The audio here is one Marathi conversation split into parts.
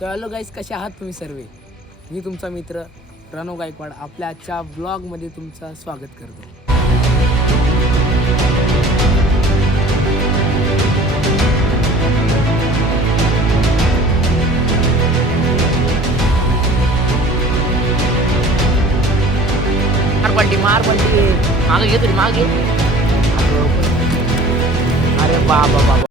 सो हॅलो गाईज कसे आहात तुम्ही सर्व? मी तुमचा मित्र प्रणव गायकवाड आपल्या आजच्या ब्लॉगमध्ये तुमचं स्वागत करतो. मार पलटी मार पडली मागे घेतो मागे अरे बाबा बाबा.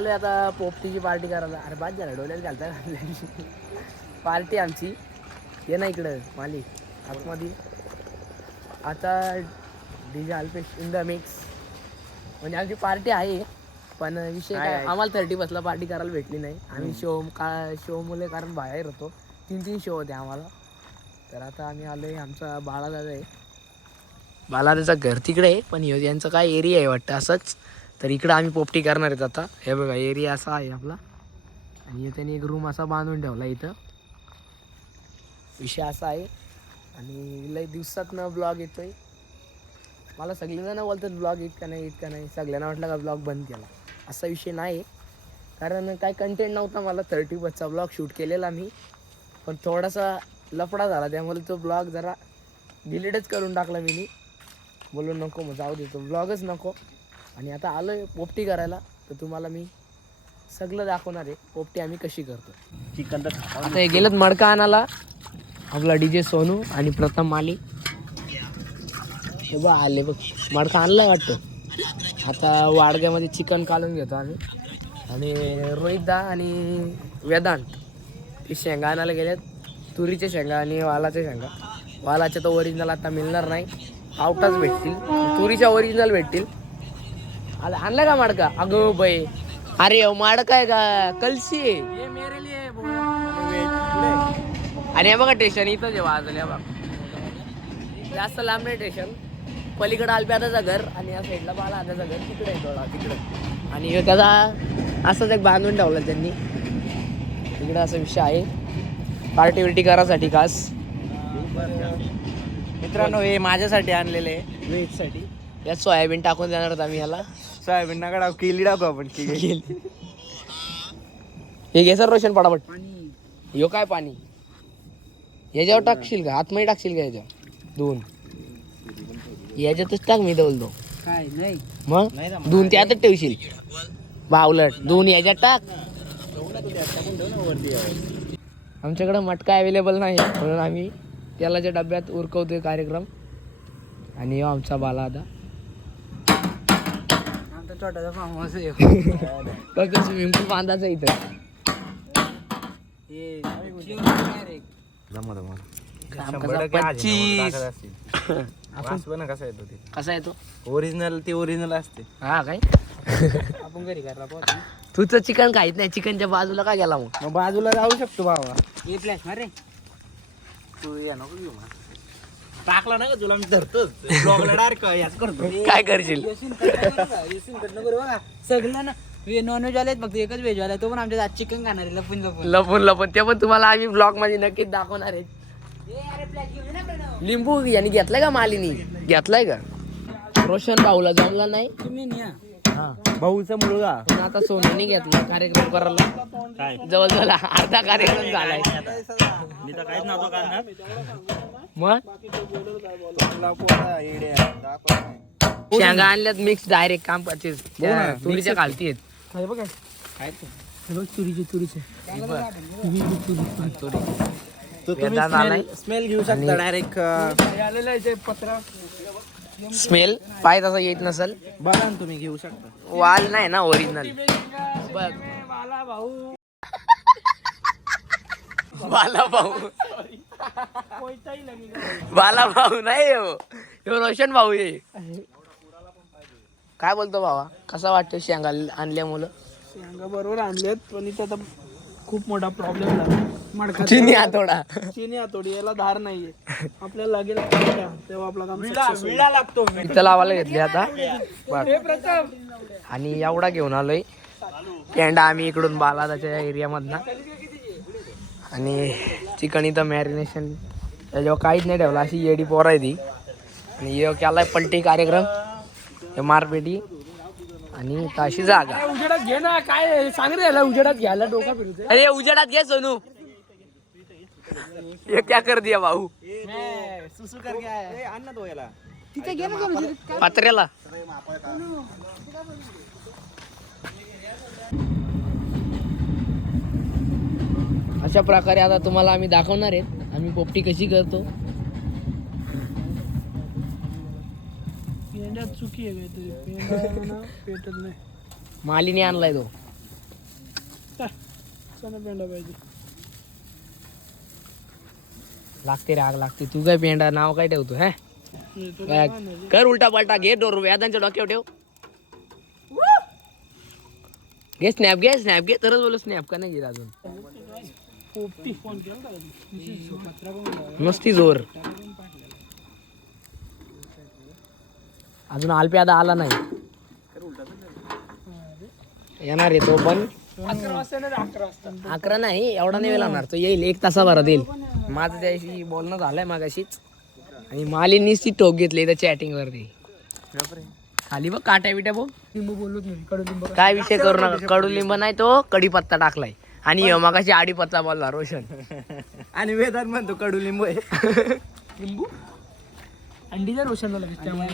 आम्ही आलोय आता पोपटीची पार्टी करायला. अरे बाद झाला डोल्यात घालता पार्टी आमची. ये ना इकडं मालिक आतमध्ये. आता DJ Alpesh in the mix. म्हणजे आमची पार्टी आहे पण विषय आहे, काय आहे. आम्हाला थर्टी बसला पार्टी करायला भेटली नाही. आम्ही शो का शो मुले कारण बाहेर होतो. तीन तीन शो होते आम्हाला. तर आता आम्ही आलोय आमचा बाळादादा आहे. बालादाचं घर तिकडे आहे पण यांचं काय एरिया आहे वाटतं असंच? तर इकडं आम्ही पोपटी करणार आहेत आता. हे बघा एरिया असा आहे आपला. आणि इथे त्यांनी एक रूम असा बांधून ठेवला इथं. विषय असा आहे. आणि लई दिवसात ना ब्लॉग येतोय. मला सगळेजण बोलतात ब्लॉग येत का नाही येत का नाही. सगळ्यांना वाटलं का ब्लॉग बंद केला. असा विषय नाही कारण काय कंटेंट नव्हता मला. थर्टी बसचा ब्लॉग शूट केलेला मी. पण थोडासा लफडा झाला. त्यामुळे तो ब्लॉग जरा डिलीटच करून टाकला मी. बोलून नको मग जाऊ देतो ब्लॉगच नको. आणि आता आलो आहे पोपटी करायला तर तुम्हाला मी सगळं दाखवणार आहे पोपटी आम्ही कशी करतो चिकन तर आता हे गेलं मडका आणायला आपला डी जे सोनू आणि प्रथम माली. हे बघ आले बघ मडका आणला वाटतं. आता वाडग्यामध्ये चिकन काढून घेतो आम्ही. आणि रोहितदा आणि वेदांत ते शेंगा आणायला गेलेत. तुरीच्या शेंगा आणि वालाच्या शेंगा. वालाच्या तर ओरिजिनल आता मिळणार नाही. आवटाच भेटतील. तुरीच्या ओरिजिनल भेटतील. आला आणला का माडका अगं बाई अरे माडका आहे का कलशी आहे आणि हे बघा स्टेशन इथंच आहे वाजल्या बघ जास्त लांब नाही स्टेशन पलीकडं आलप्यादाचं घर आणि या साईडला बाला आदाचं घर तिकडे आहे थोडा तिकडं आणि त्याचा असंच एक बांधून ठेवला त्यांनी तिकडे असा विषय आहे पार्टी बिर्टी करासाठी खास मित्रांनो हे माझ्यासाठी आणलेले व्हेजसाठी यात सोयाबीन टाकून देणार होता आम्ही ह्याला सोयाबीन नका डाव केली टाकू आपण? केली. हे घे सर रोशन पटापट. ह्यो काय पाणी? याच्यावर टाकशील का? आतमध्ये टाकशील का याच्यावर? दोन. याच्यातच टाक मी बोलतो काय नाही? मग? नाही दोन त्यातच ठेवशील. बावलट दोन याच्यात टाक. आमच्याकडे मटका अवेलेबल नाही म्हणून आम्ही तेलाच्या डब्यात उरकवतोय कार्यक्रम. आणि ह्यो आमचा बाला आता. फार्म हाऊस आहे. फक्त स्विमिंग पूल बांधायचं इथं. काम कसा पच्चीस. कसा येतो ते. कसा येतो? ओरिजिनल ते ओरिजिनल असते. हा काय? आपण घरी करा तुझं चिकन खायच नाही. चिकनच्या बाजूला का गेला मग? मग बाजूला जाऊ शकतो बाबा ये फ्लॅश मारे तू या नको घेऊ मला. टाकला ना का तुला? मी धरतो ब्लॉगला डायरेक्ट याच करतो. काय करशील? सगळं ना नॉनव्हेज आले फक्त एकच व्हेज आला तो पण आमच्या आज चिकन खाणार आहे लपून लपून. लपून लपून. ते पण तुम्हाला आम्ही ब्लॉगमध्ये नक्कीच दाखवणार आहेत. लिंबू यांनी घेतलाय का मालिनी? घेतलाय का? रोशन भाऊला जमला नाही. तुम्ही न्या. भाऊचा मुलगा. पण आता सोन्याने घेतला कार्यक्रम करायला. काय? जवळ जवळ अर्धा कार्यक्रम झालाय. मी तर काहीच नव्हतो करणार. मग? शेंगा आणल्यात मिक्स डायरेक्ट काम करते तुरीच्या खालती आहेत. बघा तुरीचे तुरीचे. तो वेदांत आलाय. तुम्ही स्मेल घेऊ शकता डायरेक्ट स्मेल पाय तसा येत नसल. बघा ना तुम्ही घेऊ शकता. वाल नाही ना ओरिजिनल बघ. बाला भाऊ बाला भाऊ नाही हो. ह्यो रोशन भाऊ ये. काय बोलतो भावा? कसा वाटतं शेंगा आणल्या मुलं? शेंगा बरोबर आणलेत पण इथे आता खूप मोठा प्रॉब्लेम झाला. मडका चिनी हातोडा. चिनी हातोडी याला धार नाहीये. आपल्याला लागेल तेव्हा आपला काम success होईल. लागतो. इथं लावायला घेतले आता. बघ. आणि एवढा घेऊन आलोय. पेंडा आम्ही इकडून बालादाच्या एरियामधनं आणि चिकन इथं मॅरिनेशन त्याच्यावर काहीच नाही ठेवलं. अशी येडी पोर आहे ती. आणि हे केलाय पलटी कार्यक्रम. हे मारपेटी. आणि अशी जागा. उजेडात घे ना काय सांग रे याला उजेडात घ्यायला डोका फिरते अरे उजेडात घे सोनू. ये क्या कर दिया भाऊ? सुसू कर पत्र्याला. अशा प्रकारे आता तुम्हाला आम्ही दाखवणार आहेत. आम्ही पोपटी कशी करतो? पेंड्यात चुकी आहे काहीतरी. पेंडा ना पेटत नाही. मालीने आणलाय तो. सण पेंडा पाहिजे. लागते राग लागते. तू काय पेंडा नाव काय ठेवतो हा? काय? कर उलटा पलटा घे डोर व्याधांच्या डोक्यावर ठेव. घे स्नॅप घे स्नॅप घे. तरच बोल स्नॅप का नाही घेत अजून. पोपटी. फोन केला होता का तू? पत्रा पण लावला. मस्ती जोर अजून आलप्यादा आला नाही. येणार आहे तो पण. अकरा नाही एवढा नाही वेळ लागणार. तो येईल एक तासाभरात येईल. माझं त्याशी बोलणं झालंय मागाशीच. आणि मालीनीच ती टोक घेतली त्या चॅटिंग वरती. खाली बघ काट्या बिट्या बघ. लिंबू बोललोच नाही कडुलिंब काय विषय करू नका कडुलिंब नाही तो कढीपत्ता टाकलाय. आणि मगाशी आडी पत्ता बोलला रोशन. आणि वेदांत म्हणतो कडुलिंबू आहे. लिंबू? लागेल त्यामुळे.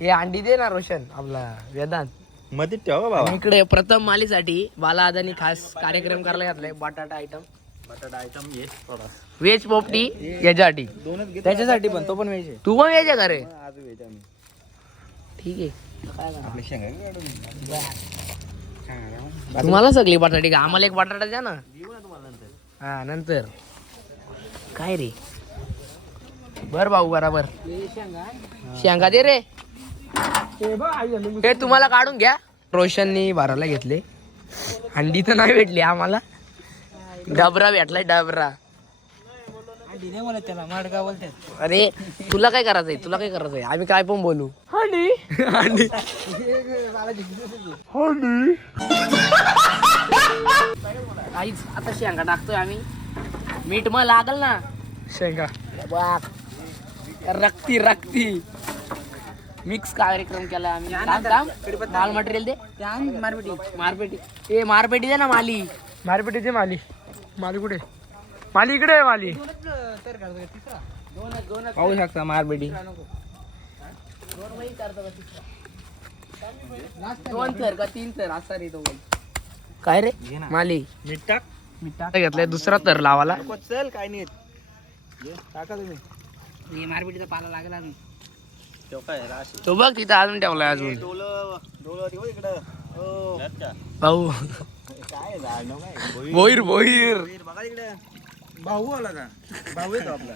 हे अंडी दे ना रोशन आपला वेदांत. मध्ये ठेवा आणि इकडे प्रथम मालीसाठी बाला आदानी खास कार्यक्रम करायला घातलाय बटाटा आयटम बटाटा आयटम थोडा. व्हेज पोपटी याच्यासाठी. दोनच त्याच्यासाठी पण तो पण वेज आहे. तू पण आहे का रे? आज वेज आम्ही ठीक आहे. आपले शेंगा तुम्हाला सगळी बटाटी का आम्हाला एक बटाटा द्या ना. हा नंतर. काय रे? बर भाऊ बराबर. शेंगा दे रे. हे तुम्हाला काढून घ्या. रोशननी बाराला घेतले. अंडी तर नाही भेटली आम्हाला. डबरा भेटलाय डबरा. अरे तुला काय करायचंय? तुला काय करायचंय? आम्ही काय पण बोलू. अंडी काहीच आता शेंगा टाकतोय आम्ही. मीठ मग लागल ना. शेंगा. रक्ती रक्ती. मिक्स कार्यक्रम केलाय आम्ही. थांब, थांब. माल मटेरियल दे. मारपेटी. मारपेटी. ए मारपेटी दे ना माली. मारपेटीची माली. माली कुठे? माली इकडे आहे माली. पाहू शकता मारपेटी. दोन थर का तीन थर? असा रे तो काय रे? माली. मीठ टाक. आता घेतलाय दुसरा थर लावाला. चल काय नाही टाका तुम्ही. मारपेटीचा पाला लागला तो काय राशी? तो बघ तिथं अजून ठेवलाय अजून. डोलं डोलं ठेव इकडं. भाऊ. काय झाड बघा इकडे. भाऊ आला का? भाऊ येतो आपला.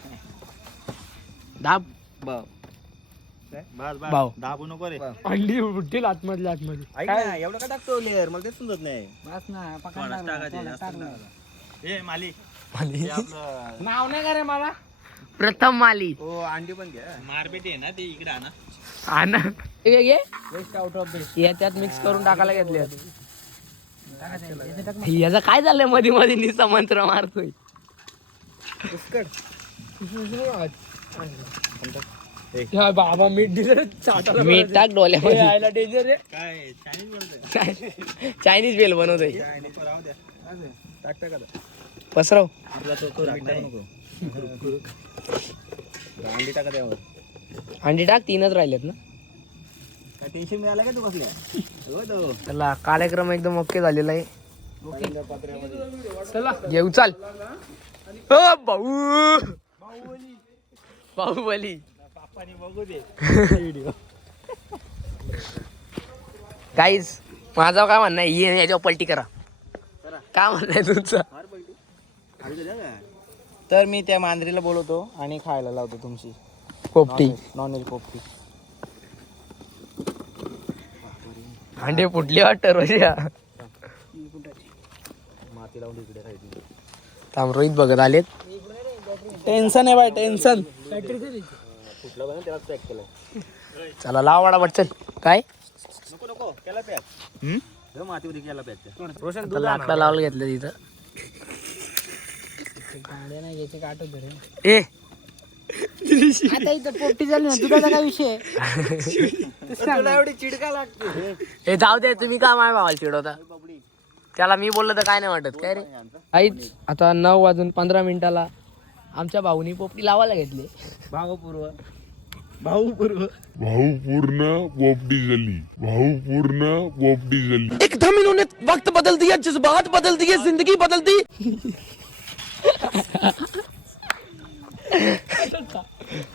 दाब. भाऊ. दाबू नको रे. अंडी उठतील आतमधल्या आतमध्ये ऐक ना एवढं का टाकतो लेअर मला तेच समजत नाही. टाकायचं. ए हे नाव नाही का रे मला? प्रथम माली. हो अंडी पण घ्या मारपेटी आहे ना ते इकडे आणा. ना. घे बेस्ट आउट ऑफ बेस्ट याच्यात मिक्स करून टाकायला घेतले. याचा काय झालंय? मध्ये मध्ये निसा मंत्र मारतोय. बाबा मीठ दिलं मीठ टाक डोल्यामध्ये आयला डेंजर काय चायनीज बेल बनवतोय. पसरव. आपला तो तो टाकता नको. अंडी टाका त्यावर अंडी टाक तीनच राहिलेत ना. काय टेन्शन मिळालं का तू बसल्या हो तो. चला कार्यक्रम एकदम ओके झालेला आहे. चला घेऊ चाल. ओ भाऊ. बाहुबली. काहीच माझं काय म्हणणं आहे? ये याच्यावर पलटी करा. काय म्हणणं आहे तुमचं? तर मी त्या मांजरीला बोलवतो आणि खायला लावतो तुमची. पोपटी नॉनव्हेज पोपटी अंडे फुटली वाटतं रोजा माती लावून इकडे खायची थांब रोहित बघत आलेत. टेन्शन आहे बाय टेन्शन कुठलं पण त्याला पॅक केलं चला लाव वाडा चल काय? नको नको केला पॅक मातीमध्ये केला पॅक रोशन लाकडा लावलं घेतलं तिथं. ए. आता इथं पोपटी झाली ना तुझा काय विषय तुला एवढी चिडका लागते. ए जाऊ दे तुम्ही का माय भावाला चिडवता? त्याला मी बोललं तर काय नाही वाटत काय रे? आईच आता नऊ वाजून पंधरा मिनिटाला आमच्या भाऊनी पोपटी लावायला घेतली. भावपूर्व भाऊपूर्व. भावपूर्ण पोपटी झाली. भावपूर्ण पोपटी झाली. एकदम इन्होंने वक्त बदल दिया जज्बात बदल दिए जिंदगी बदल दी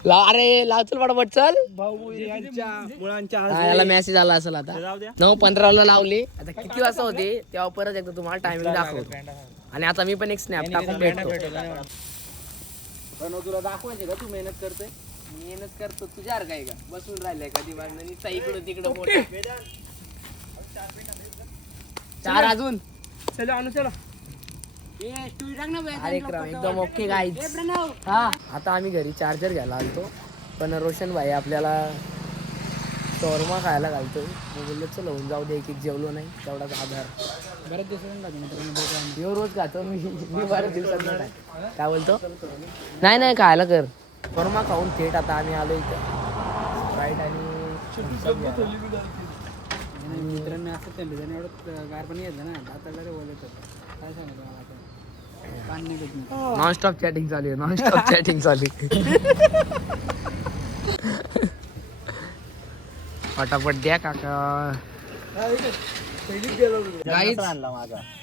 ला अरे लाव चल पटापट चल. भाऊ यांच्या मुलांच्या हा, याला मेसेज आला असेल आता. नऊ पंधराला लावले. आता किती वाजता होते? तेव्हा परत एकदा तुम्हाला टायमिंग दाखवतो. आणि आता मी पण एक स्नॅप टाकून भेटतो. पण तुला दाखवायचे का? तू मेहनत करतोय? मेहनत करतो. तुझ्यावर काय का? बसून राहिलंय कधी नुसता इकडं तिकडं मोठं. चार अजून. चला आणू चला. अरे क्रम एकदम ओके गाईज हा. आता आम्ही घरी चार्जर घ्यायला आलतो. पण रोशन भाई आपल्याला शॉर्मा खायला घालतोय. मी बोललो चल होऊन जाऊ दे एक एक जेवलो नाही तेवढाच आधार. बऱ्याच रोज खातो मी मी बऱ्याच दिवसात नाही खात. काय बोलतो? नाही नाही खायला कर. शॉर्मा खाऊन थेट आता आम्ही आलो इथं. स्प्राईट आणि. मित्रांनी असं त्यांनी एवढं गार पण येतं ना. आता जरा बोलत होतं काय सांगू नॉन स्टॉप चॅटिंग चालू आहे नॉन स्टॉप चॅटिंग चालू पटापट द्या काका.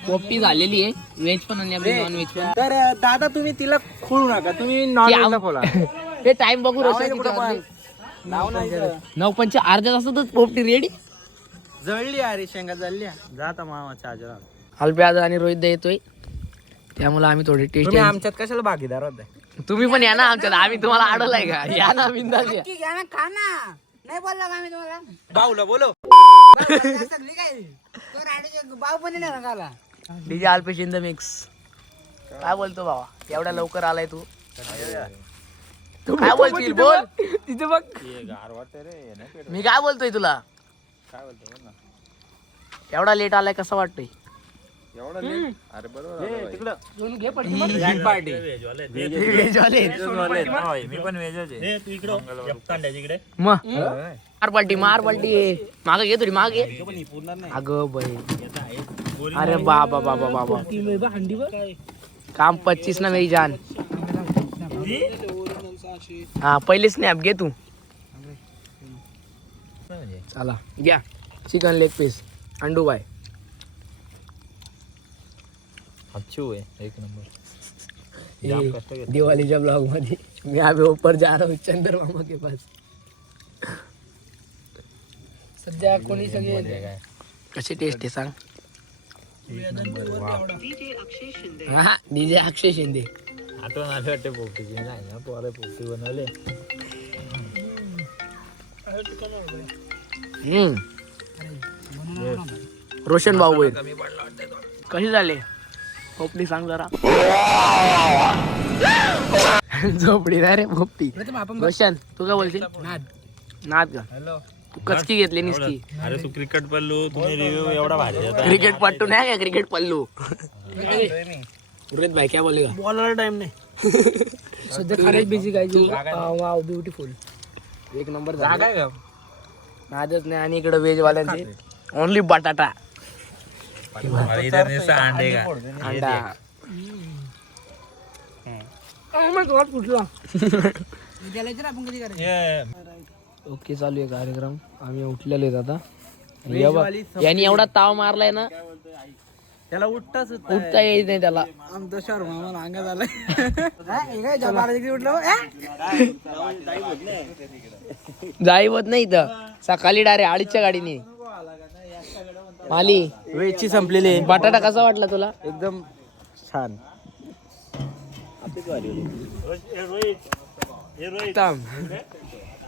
पोपटी झालेली आहे. व्हेज पण आणि आपली नॉन व्हेज पण. तर दादा तुम्ही तिला खोळू नका. तुम्ही नॉन खोला ते टाइम बघू. नाव नाही. नऊ पंचे अर्ध्या तासातच पोपटी रेडी जळली अरे शेंगा जळल्या. जाता मामा चार्जर अल्प्याद आणि रोहित येतोय. त्यामुळे आम्ही थोडी टेस्ट तुम्ही आमच्यात कशाला भागीदार होता? तुम्ही पण या ना आमच्यात आम्ही तुम्हाला अडवलाय का? या ना बिंदास या. ना खा ना. नाही बोलला का मी तुम्हाला? भाऊला बोलो असली काय तो राडीचे भाऊ पण नाही रंगाला DJ Alpesh in the mix काय बोलतो बाबा एवढ्या लवकर आलाय तू. तू काय बोलतील बोल. तिथे बघ. मी काय बोलतोय तुला? एवढा लेट आलाय कसं वाटतंय? ग्रँड पार्टी व्हेजवाले मी पण वेजच मग मार पलटी मार पलटी माग घे थोडी माग घे. अगं बाई. अरे बाबा बाबा बाबा. काम पच्चीस ना मेरी जान. हा पहिले स्नॅप घे तू. चला घ्या. चिकन लेग पीस अंडू बाय. अच्छू आहे एक नंबर. ब्लॉगमध्ये मी अभी ऊपर जा रहा हूँ चंद्र मामा के पास. सध्या कोणी सगळे कशी टेस्ट आहे सांग. हा डीजे अक्षय शिंदे. आठवण आली वाटते पोपटीची. नाही ना पोरे पोपटी बनवले. रोशन भाऊ कशी झाले? पोपटी सांग जरा. झोपडी नाही रे पोपटी रोशन तू काय बोलशील? नाद. नाद. का? हॅलो. तू कचकी घेतली निसकी अरे तू क्रिकेट पल्लू तुम्ही रिव्ह्यू एवढा भारी क्रिकेट पट्टू नाही का क्रिकेट पल्लू? रोहित भाई क्या बोलेगा? बॉलर टाइम नाही सध्या खाण्यात बिझी काय वाव ब्युटिफुल एक नंबर जागा आहे का? नादच नाही आणि इकडे व्हेज वाल्यांचे. ओनली बटाटा. इधर अंडे का अंडा. ओके चालू आहे कार्यक्रम. आम्ही उठलेले आता. बघ, यांनी एवढा ताव मारलाय ना त्याला उठताच उठता येत नाही त्याला. आमचं शहर मला अंगात आलाय काय जमारा तिकडे उठलं जाई होत नाही इथं. सकाळी डायरेक्ट अडीचच्या गाडीने. माली वेची संपलेली बटाटा कसा वाटला तुला? एकदम छान.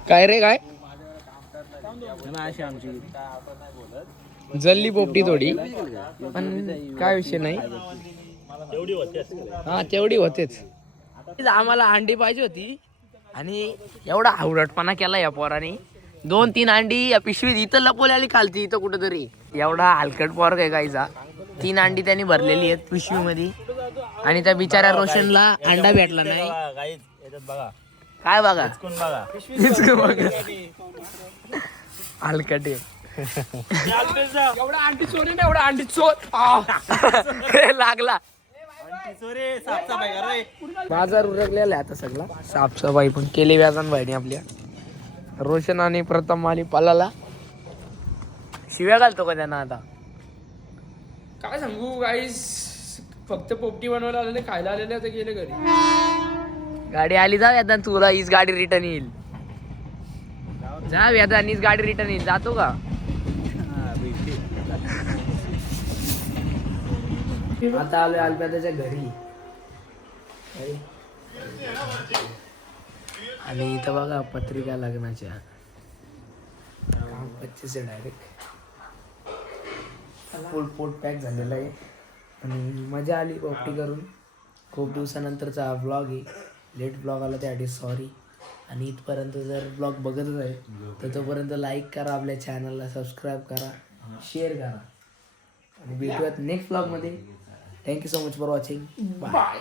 काय रे काय? अशी आमची. जल्ली पोपटी थोडी. पण काय विषय नाही. हा तेवढी होतेच. आम्हाला अंडी पाहिजे होती. आणि एवढा आवडटपणा केला या पोराने. दोन तीन अंडी या पिशवीत इथं लपवलेली खालती इथं कुठंतरी. एवढा हलकट पोर काय गायचा तीन अंडी त्यांनी भरलेली आहेत पिशवीमध्ये. आणि त्या बिचाऱ्या रोशनला अंडा भेटला नाही. काय बघा? कोण बघा. हलकटे एवढा अंडी चोरी ना एवढा अंडी चोर. आ. लागला. बाजार उरकलेला आहे आता सगळा. साफसफाई पण केली व्याजान भाईने आपल्या. रोशन आणि प्रथम माली पालाला. शिव्या घालतो का त्यांना आता? काय सांगू गाईस फक्त पोपटी बनवायला आलेले खायला आलेले आता गेले घरी. गाडी आली जा वेदांत तुला हीच गाडी रिटर्न येईल. जा वेदांत हीच गाडी रिटर्न येईल. जातो का? आता आलोय अल्प्याच्या घरी. आणि इथं बघा पत्रिका लग्नाच्या. पच्चीस आहे डायरेक्ट फुल पोट पॅक झालेला आहे. आणि मजा आली पोपटी करून. खूप दिवसानंतरचा हा ब्लॉग आहे. लेट ब्लॉग आला त्यासाठी सॉरी आणि इथपर्यंत जर ब्लॉग बघतच आहे तर तोपर्यंत लाईक करा आपल्या चॅनलला सबस्क्राईब करा शेअर करा. आणि भेटूयात नेक्स्ट ब्लॉगमध्ये thank you so much for watching bye